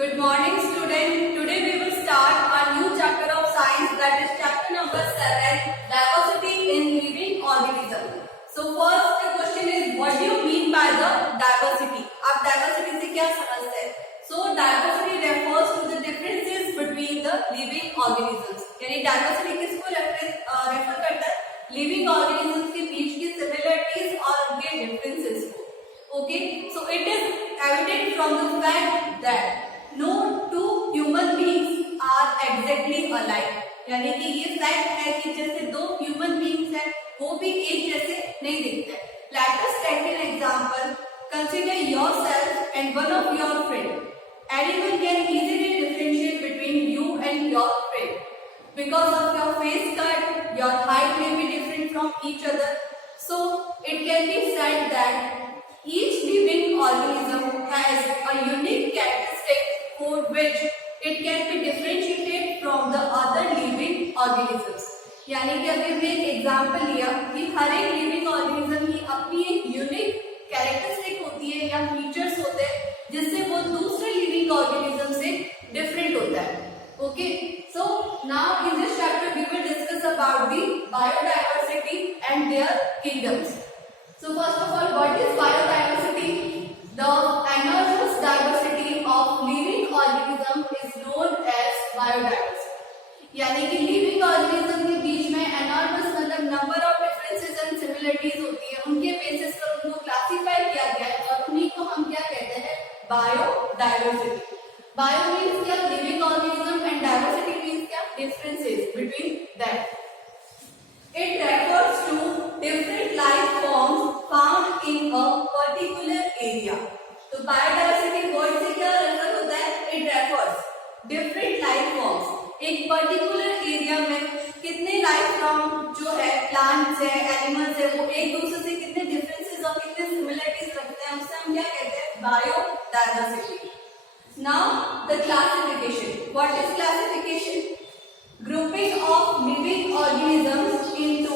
Good morning, students. Today we will start a new chapter of science, that is chapter number 7, diversity in living organisms. So first the question is, what do you mean by the diversity? आप diversity से क्या समझते हैं? So diversity refers to the differences between the living organisms. यानी diversity किसको refer करता है? Living organisms के बीच की similarities और उनके differences को. Okay, so it is evident from the fact that no two human beings are exactly alike. यानी कि ये फैक्ट है कि जैसे दो ह्यूमन बींग्स हैं वो भी एक जैसे नहीं दिखते. Let us take an example. Consider yourself and one of your friend. Anyone can easily differentiate between you and your friend because of your face cut. Your height may be different from each other. So it can be said that each living organism has a unique characteristic for which it can be differentiated from the other living organisms. यानी कि अभी हमने एक example लिया कि हर एक living organism की अपनी एक यूनिक कैरेक्टरिस्टिक होती है या फीचर्स होते हैं जिससे वो दूसरे लिविंग ऑर्गेनिज्म से डिफरेंट होता है. Okay, so now in this chapter we will discuss about the biodiversity and their kingdoms. So first of all, what is biodiversity? The enormous diversity of living organism is known as biodiversity. यानी कि living organism के बीच में enormous मतलब number of differences and similarities होती है, उनके basis पर उनको classify किया गया है और उन्हीं को हम क्या कहते हैं? Biodiversity. Bio means क्या? Living organism and diversity means क्या? Differences between them. It refers to different life forms found in a particular area. तो बायोडायवर्सिटी वर्ड से क्या रेफर होता है? It refers different life forms. एक पर्टिकुलर एरिया में कितने लाइफ फॉर्म जो है, प्लांट्स है, एनिमल्स है, वो एक दूसरे से कितने डिफरेंसेस और कितने सिमिलरिटीज रखते हैं, उससे हम क्या कहते हैं? Biodiversity. Now the classification. What is classification? Grouping of living organisms into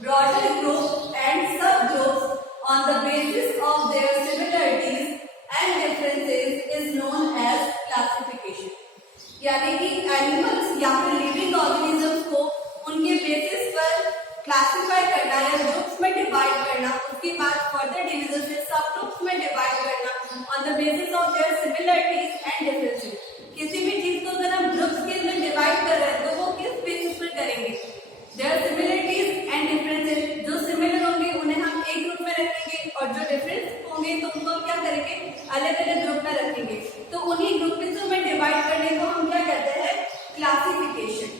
broader groups and subgroups on the basis of their similarities and differences is known as classification. यानी कि एनिमल्स या फिर लिविंग ऑर्गेनिजम्स को उनके basis पर classify करना या groups में डिवाइड करना, उसके बाद फर्दर डिवीजन से सब ग्रुप्स में डिवाइड करना on the basis of their similarities and differences. किसी भी चीज को अगर हम ग्रुप्स के अंदर डिवाइड कर रहे हैं तो वो किस बेसिस पर करेंगे? Their similarities and differences. जो सिमिलर होंगे उन्हें हम एक ग्रुप में रखेंगे और जो डिफरेंस होंगे तो उनको हम क्या करेंगे? अलग अलग ग्रुप में रखेंगे. तो उन्हीं ग्रुप्स में डिवाइड करने को हम क्या कहते हैं? Classification.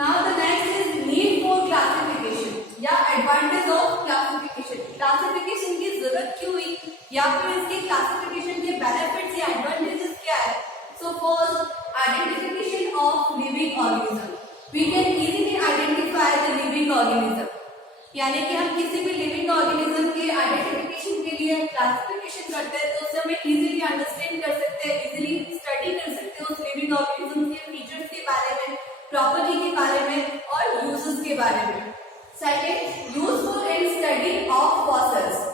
Now the next is need for classification या एडवांटेज ऑफ क्लासिफिकेशन. क्लासिफिकेशन की जरूरत क्यों हुई या फिर इसके क्लासिफिकेशन के बेनिफिट्स या एडवांटेजेस क्या है? So first, identification of living organism. We can easily identify the living organism. यानी कि हम किसी भी लिविंग ऑर्गेनिज्म के आइडेंटिफिकेशन के लिए क्लासिफिकेशन करते हैं तो उससे हमें इजीली अंडरस्टैंड कर सकते हैं, इजीली स्टडी कर सकते हैं उस लिविंग ऑर्गेनिज्म के फीचर्स के बारे में, प्रॉपर्टी के बारे में और यूजेस के बारे में. Second, useful in study of fossils.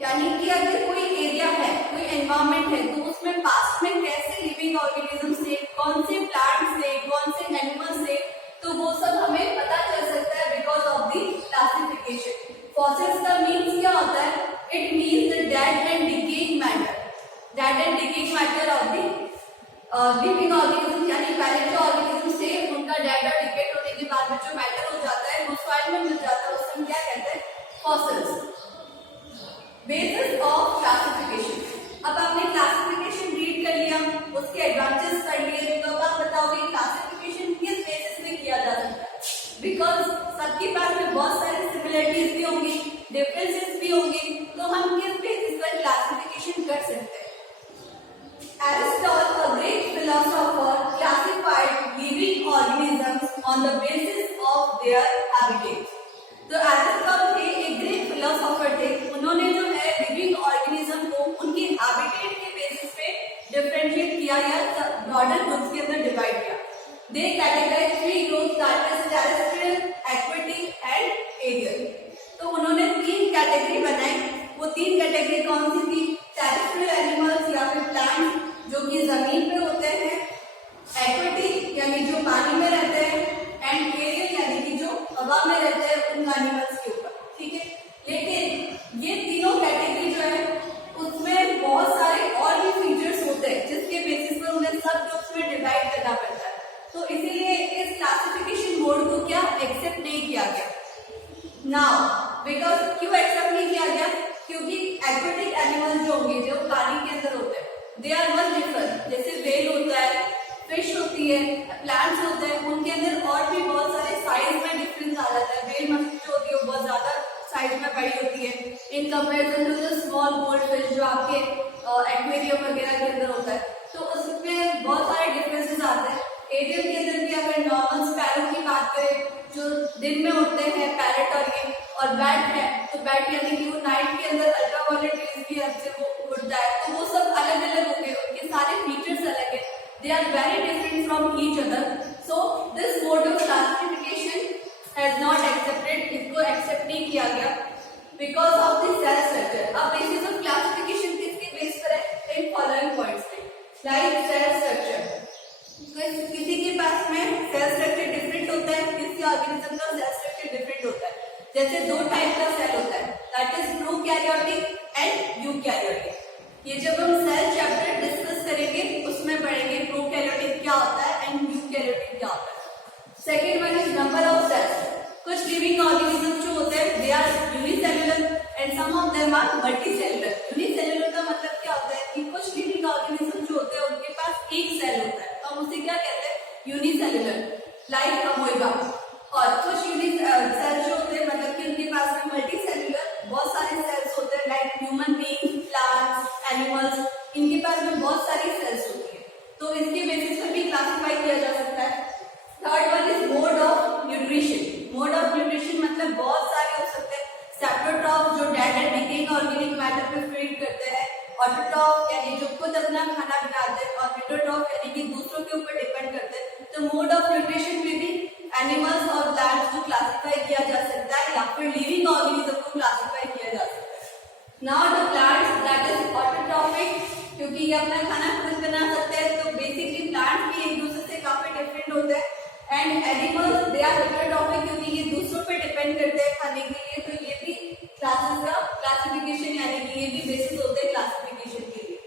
यानी कि अगर कोई एरिया है, कोई एनवायरनमेंट है तो उसमें पास्ट में कैसे लिविंग ऑर्गेनिज्म से, कौन से प्लांट्स से, कौन से एनिमल्स से, तो वो सब हमें पता चल सकता है because of the classification. Fossils का मीन्स क्या होता है? It means the dead and decaying matter. Dead and decaying matter of the living organism. यानी पहले जो ऑर्गेनिज्म से उनका डेड और डिकेट होने के बाद में जो मैटर हो जाता है वो सॉइल में मिल जाता है, उससे हम क्या कहते हैं? फॉसिल्स. Basis of classification. अब आपने क्लासिफिकेशन रीड कर लिया, उसके एडवांटेजेस पढ़ लिए, तो अब आप बताओगे क्लासिफिकेशन किस बेसिस पे किया जा सकता है? बिकॉज सबके पास में बहुत सारी सिमिलरिटीज भी होंगी, डिफरेंसेस भी होंगी, तो हम किस बेसिस पर क्लासिफिकेशन कर सकते हैं? Aristotle, a great philosopher, classified living organisms on the basis of their habitat. तो एरिस्टॉटल थे, एक ग्रेट फिलोसोफर थे. उन्होंने जो है लिविंग ऑर्गेनिज्म को उनकी हैबिटेट के बेसिस पे डिफरेंशिएट किया या ब्रॉडर ग्रुप्स के अंदर डिवाइड किया. They categorize 3 groups, that is terrestrial, aquatic and aerial. तो उन्होंने 3 कैटेगरी बनाई. वो 3 कैटेगरी कौन सी थी? टेरेस्ट्रियल एनिमल्स या फिर प्लांट्स जो कि जमीन दे आर मच डिफरेंट। जैसे व्हेल होता है, फिश होती है, प्लांट्स होते हैं, उनके अंदर और भी बहुत सारे साइज में डिफरेंस आ जाता है। व्हेल मछली जो होती है वो बहुत ज्यादा साइज में बड़ी होती है in comparison to the small gold fish जो आपके एक्वेरियम वगैरह के अंदर होता है। तो उसमें बहुत सारे डिफरेंसेस आते हैं। एरियल के अंदर भी अगर नॉर्मल स्पैरो की बात करें जो दिन में उड़ते हैं पैरेट और बैट है, तो बैट यानी कि वो नाइट के अंदर अल्ट्रावायलेट रेज की हेल्प से वो उड़ता है, तो वो सब अलग अलग हो गए, उनके सारे फीचर्स अलग है। They are very different from each other. So this mode of classification has not accepted, इसको एक्सेप्ट नहीं किया गया because of the cell structure. अब बेसिस ऑफ क्लासिफिकेशन किसके बेस पर है? इन फॉलोइंग पॉइंट्स पे, लाइक सेल स्ट्रक्चर। किसी के पास में सेल स्ट्रक्चर डिफरेंट होता है, किसी ऑर्गेनिज्म का सेल स्ट्रक्चर डिफरेंट होता है। जैसे दो टाइप का सेल होता है, that is prokaryotic and eukaryotic. ये जब हम सेल चैप्टर डिस्कस करेंगे उसमें पढ़ेंगे प्रोकैरियोटिक क्या होता है एंड यूकैरियोटिक क्या होता है। Second one is number of cells. कुछ लिविंग ऑर्गेनिज्म जो होते हैं they are unicellular and some of them are multicellular. Unicellular का मतलब क्या होता है कि कुछ लिविंग ऑर्गेनिज्म जो होते हैं उनके पास एक सेल होता है, तो हम उसे क्या कहते हैं? Unicellular, like amoeba. और कुछ यूनिक सेल्स जो होते हैं मतलब कि उनके पास में मल्टी सेल्युलर बहुत सारे सेल्स होते हैं, like human beings, plants, animals, इनके पास में बहुत सारी सेल्स होती है, तो इसके बेसिस पर भी क्लासिफाई किया जा सकता है। Third one is mode of nutrition. Mode of nutrition मतलब बहुत सारे हो सकते हैं। सेप्टोट्रॉफ जो dead and decaying organic matter पे फीड करते हैं, ऑटोट्रॉफ यानी जो खुद अपना खाना बनाते हैं, और हेटेरोट्रॉफ यानी कि दूसरों के ऊपर डिपेंड करते हैं। तो मोड ऑफ न्यूट्रिशन में भी एनिमल्स और प्लांट्स को क्लासिफाई किया जा सकता है या फिर लिविंग ऑर्गेनिज्म को क्लासिफाई किया जा सकता है। Now the plants that is autotrophic, क्योंकि ये अपना खाना खुद बना सकते हैं, तो बेसिकली प्लांट्स भी एक दूसरे से काफी डिफरेंट होते हैं। And animals they are heterotrophic, क्योंकि ये दूसरों पे डिपेंड करते हैं खाने के लिए, तो ये भी क्लासेस का क्लासिफिकेशन यानी कि ये भी बेसिस होते हैं क्लासिफिकेशन के लिए।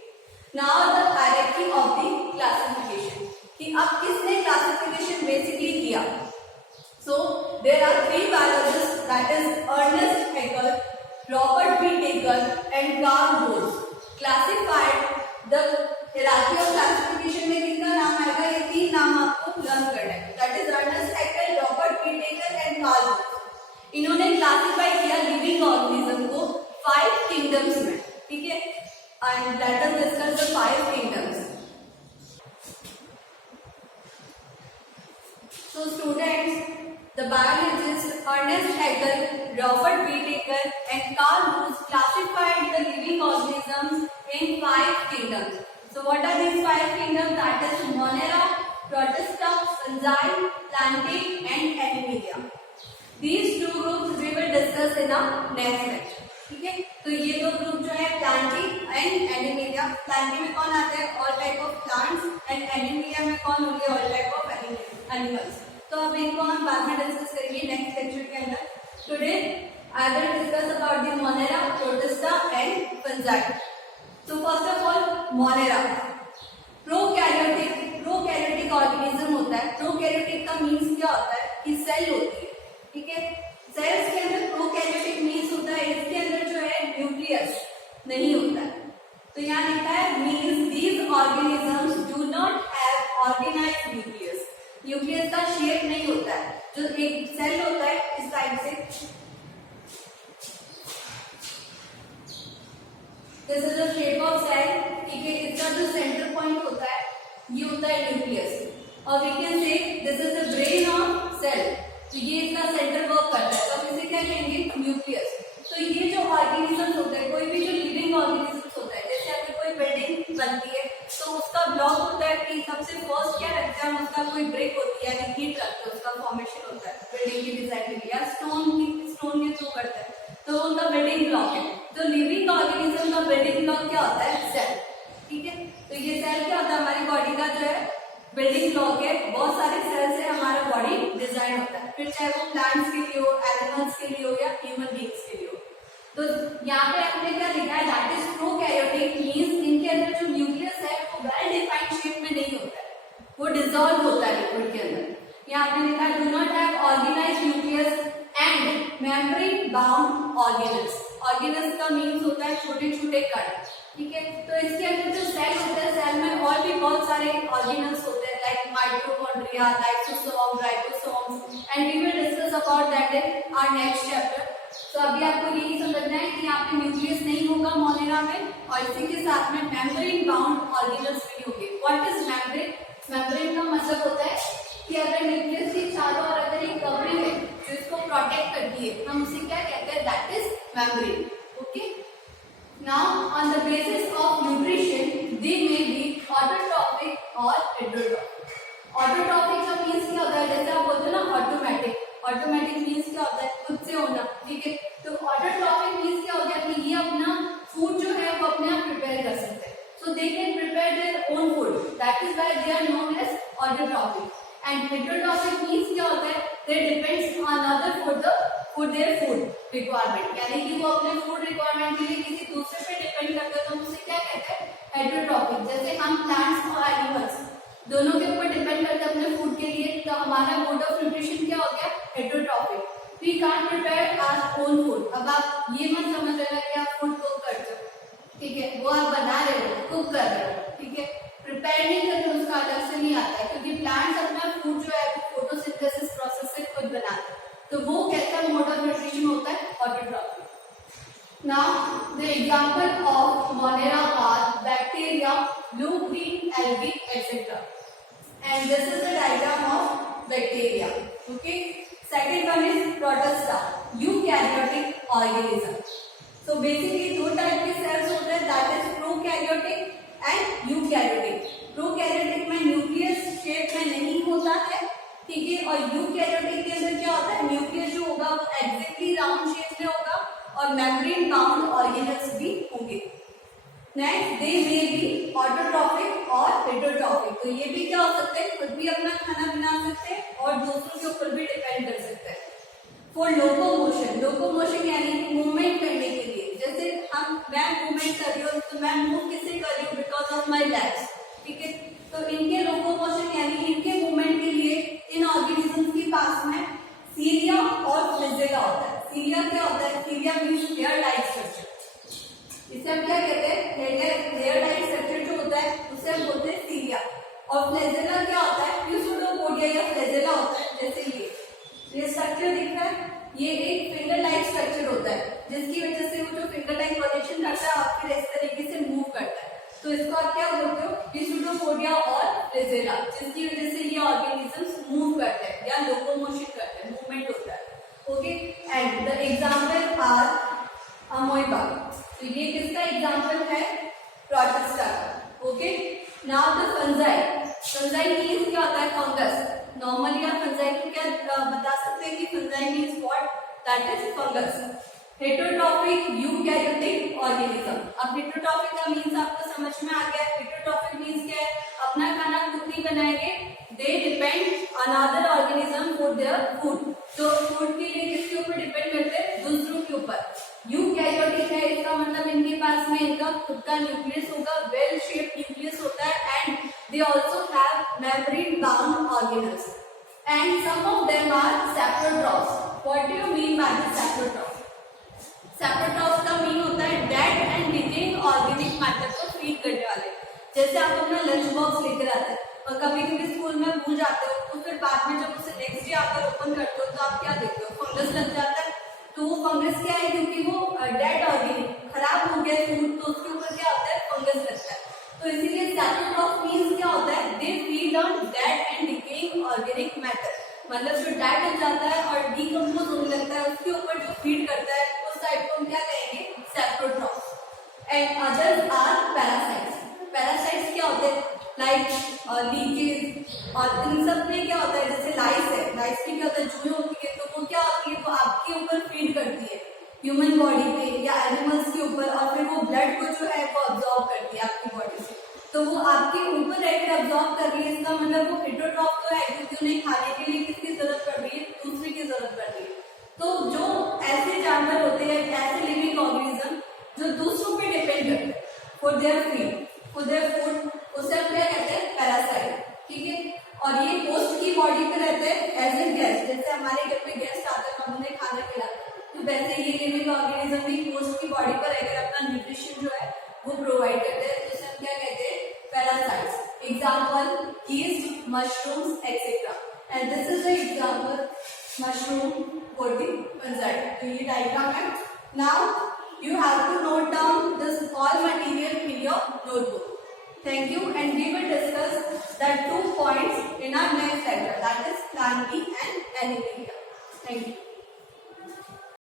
Now the hierarchy of the classification, कि अब किसने क्लासिफिकेशन बेसिकली किया। So there are three biologists, that is Ernest Haeckel, Robert B. Taylor and Carl Woese, classified the hierarchy of classification में किसका नाम आएगा? ये तीन नाम आपको लर्न करना है, that is Ernest Haeckel, Robert B. Taylor and Carl Woese। इन्होंने क्लासिफाई किया लिविंग ऑर्गेनिज्म को 5 किंगडम्स में, ठीक है, and let us discuss the 5 kingdoms. So students, the biologists Ernest Haeckel, Robert B. Taylor and Carl Woese classified the living organisms in 5 kingdoms. So what are these 5 kingdoms? That is Monera, Protista, Fungi, Plantae and Animalia. These two groups we will discuss in our next lecture. ठीक है, तो ये दो group जो है Plantae and Animalia। Plantae में कौन आते हैं? All type of plants, and Animalia में कौन होंगे? All type of animals। तो अब इनको हम बाद में डिस्कस करेंगे नेक्स्ट लेक्चर के अंदर। Today I will discuss about the Monera, protista and fungi. So first of all Monera, prokaryotic organism होता है। प्रोकैरियोटिक का मीन्स क्या होता है कि सेल होती है, ठीक है। सेल्स के अंदर प्रोकैरियोटिक मीन्स होता है, इसके अंदर जो है न्यूक्लियस नहीं होता है। तो यहाँ लिखा है means these organisms do not have organised nucleus. Nucleus का शेप नहीं होता है, जो एक सेल होता है इस साइड से, this is the shape of cell, ठीक है। इसका जो सेंटर पॉइंट होता है ये होता है न्यूक्लियस, और we can say this is the brain of cell. तो ये इसका सेंटर वर्क करता है, तो हम इसे क्या कहेंगे? न्यूक्लियस। तो ये जो ऑर्गेनिजम्स होते हैं, कोई भी जो लिविंग ऑर्गेनिजम्स होता है, जैसे अगर कोई बिल्डिंग बनती है तो उसका ब्लॉक होता है कि सबसे फर्स्ट क्या रखते हैं हम? उसका कोई ब्रिक होती है यानी ईंट रखते हैं, उसका फॉर्मेशन होता है बिल्डिंग की डिजाइन के लिए, या स्टोन के थ्रू करते हैं, तो उनका बिल्डिंग ब्लॉक है। तो लिविंग ऑर्गेनिज्म का बिल्डिंग ब्लॉक क्या होता है? सेल, ठीक है। तो ये सेल क्या होता है? हमारी बॉडी का जो है बिल्डिंग ब्लॉक है, बहुत सारे सेल से हमारा बॉडी डिजाइन होता है, फिर चाहे वो प्लांट्स के लिए हो, एनिमल्स के लिए हो या ह्यूमन बीइंग्स के लिए हो। तो यहाँ पे हमने क्या लिखा है? दैट इज प्रोकैरियोटिक, मींस इनके अंदर जो न्यूक्लियस है वो वेल डिफाइंड शेप में नहीं होता है, वो डिसॉल्व होता है लिक्विड के अंदर। यहाँ पे लिखा है do not have organised nucleus and membrane bound organelles. Organelles का मीन्स होता है छोटे छोटे कण, ठीक है। तो इसके अंदर जो सेल होता है बहुत सारे ऑर्गेनल्स होते हैं like mitochondria, lysosome, ribosome and we will discuss about that in our next chapter. तो अभी आपको यही समझना है कि यहाँ पे न्यूक्लियस नहीं होगा मोनेरा में और इसी के साथ में मेम्ब्रेन बाउंड ऑर्गेनल्स भी होंगे। What is membrane? मेम्ब्रेन का मतलब होता है कि अगर न्यूक्लियस के चारों ओर अगर एक कवरिंग है जो इसको प्रोटेक्ट करती है, हम उसे क्या कहते हैं? That is membrane. Okay, now on the basis of nutrition they may be autotrophic और हेटेरोट्रॉपिक। ऑटोट्रॉपिक का मीन्स क्या होता है? जैसे आप बोलते हो ना ऑटोमेटिक, ऑटोमेटिक मीन्स क्या होता है? खुद से होना, ठीक है। तो ऑटोट्रॉपिक मीन्स क्या हो गया कि ये अपना फूड जो है वो अपने आप प्रिपेयर कर सकते हैं। So they can prepare their own food. That is why they are known as autotrophic. And heterotrophic means क्या होता है? They depends on other for their food requirement. यानी कि वो अपने food requirement के लिए किसी दूसरे पे डिपेंड करते हैं, तो उसे क्या कहते हैं? हेटेरोट्रॉपिक। जैसे हम प्लांट्स और एनिमल्स दोनों के ऊपर डिपेंड करते हैं अपने फूड के लिए, तो हमारा मोड ऑफ न्यूट्रिशन क्या हो गया? Heterotrophic. We can't prepare our own food. अब आप ये मत समझ लेना कि आप फूड कुक करते हो, ठीक है, वो आप बना रहे हो, कुक कर रहे हो, ठीक है, प्रिपेयर नहीं कर रहे हो, उसका अलग से नहीं आता है, क्योंकि प्लांट्स अपना फूड जो है फोटोसिंथेसिस प्रोसेस से खुद बनाते हैं। तो वो कैसा मोड ऑफ न्यूट्रिशन होता है? Autotrophic. Now the example of monera are bacteria, blue green algae etcetera, and this is the diagram of bacteria. Okay, second one is protista, eukaryotic organism. So basically दो type के cells होते हैं, that is prokaryotic and eukaryotic. Prokaryotic में nucleus shape में नहीं होता है, ठीक है, और यूकैरियोटिक के अंदर क्या होता है? न्यूक्लियस जो होगा वो एग्जैक्टली राउंड शेप में होगा और मेम्ब्रेन बाउंड ऑर्गेनल्स भी होंगे। Next, they may be autotrophic और हेटेरोट्रॉपिक। तो ये भी क्या हो सकते हैं? खुद भी अपना खाना बना सकते हैं और दूसरों के ऊपर भी डिपेंड कर सकते हैं। फॉर लोकोमोशन, लोकोमोशन यानी कि मूवमेंट करने के लिए, जैसे मैं मूवमेंट कर रही हूँ तो मैं मूव किससे कर रही हूँ? बिकॉज ऑफ माई लेग्स, ठीक है। तो इनके लोकोमोशन यानी इनके मूवमेंट के लिए इन ऑर्गेनिजम्स के पास में सीलिया और फ्लेजेला होता है। सीलिया क्या होता है? सीलिया मीन्स हेयर लाइक स्ट्रक्चर। इसे हम क्या कहते हैं? हेयर लाइक स्ट्रक्चर जो होता है उसे हम बोलते हैं सीलिया। और फ्लेजेला क्या होता है? प्यूसोडोपोडिया या फ्लेजेला होता है। जैसे ये स्ट्रक्चर दिख रहा है, ये एक फिंगर लाइक स्ट्रक्चर होता है, जिसकी वजह से वो जो फिंगर लाइक प्रोजेक्शन करता है और फिर इस तरीके से मूव करता है। तो इसको आप क्या बोलते हो? प्यूसोडोपोडिया और फ्लेजेला, जिसकी वजह से ये ऑर्गेनिजम्स मूव करते हैं या लोकोमोशन करते हैं, मूवमेंट होता है। Okay, and the example are amoeba. तो ये किसका एग्जांपल है? प्रोटिस्टा का। Okay, now the fungi. Fungi means क्या होता है? फंगस। नॉर्मली आप फंजाई को क्या बता सकते हैं कि fungi means what? That is fungus. Heterotrophic eukaryotic organism. अब हेटेरोट्रॉपिक का मीन्स आपको समझ में आ गया। हेटेरोट्रॉपिक मीन्स क्या है? अपना खाना खुद नहीं बनाएंगे, they depend on other organism for their food. तो फूड के लिए किसके ऊपर डिपेंड करते हैं? दूसरों के ऊपर। यूकैरियोटिक है, इसका मतलब इनके पास में इनका खुद का न्यूक्लियस होगा, वेल शेप्ड न्यूक्लियस होता है, and they also have membrane bound organelles, and some of them are saprotrophs. What do you mean by the saprotroph? Saprotroph का मीन होता है dead and decaying organic matter को feed करने वाले। जैसे आप अपना लंच बॉक्स लेकर आते हैं और कभी कभी स्कूल में भूल जाते हो, तो फिर बाद में जब उसे नेक्स्ट डे आकर ओपन करते हो तो आप क्या देखते हो? फंगस लग जाता है। तो वो फंगस क्या है? क्योंकि वो डेड ऑर्गेनिक खराब हो गया फूड, तो उसके ऊपर क्या होता है? फंगस लगता है। तो इसीलिए saprotroph मीन्स क्या होता है? They feed on dead and decaying organic matter. मतलब जो डेड हो जाता है और डिकम्पोज होने लगता है, उसके ऊपर जो फीड करता है उस टाइप को हम क्या कहेंगे? saprotroph. And others are parasites. Parasites क्या होते हैं? लाइक लीचेस, और इन सब में क्या होता है? जैसे लाइस है, लाइस में क्या होता है? जुएं होती है, तो वो क्या होती है? वो आपके ऊपर फीड करती है ह्यूमन बॉडी पे या एनिमल्स के ऊपर, और फिर वो ब्लड को जो है वो अब्सॉर्ब करती है आपकी बॉडी से। तो वो आपके ऊपर रहकर अब्सॉर्ब कर रही है, इसका मतलब वो हेटेरोट्रॉफ तो है, क्योंकि उन्हें खाने के लिए किसकी जरूरत पड़ रही है? दूसरे की जरूरत पड़ रही है। तो जो ऐसे जानवर होते हैं, ऐसे लिविंग ऑर्गेनिज्म जो दूसरों पे डिपेंड करते हैं for their feed, for their food, उसे हम क्या कहते हैं? पैरासाइट, ठीक है। और ये होस्ट की बॉडी पे रहते हैं एज ए गेस्ट। जैसे हमारे घर पे गेस्ट आते हैं, हम उन्हें खाना खिलाते हैं, तो वैसे ये लिविंग ऑर्गेनिज्म भी होस्ट की बॉडी पर रहकर अपना न्यूट्रिशन जो है वो प्रोवाइड करते हैं, जिसे हम क्या कहते हैं? Parasites. example, yeast, mushrooms, etc. And this is the example, mushroom for the one side. So ये diagram है. Now you have to note down this all material in your notebook. Thank you, and we will discuss that 2 points in our next lecture, that is planting and animal care. Thank you.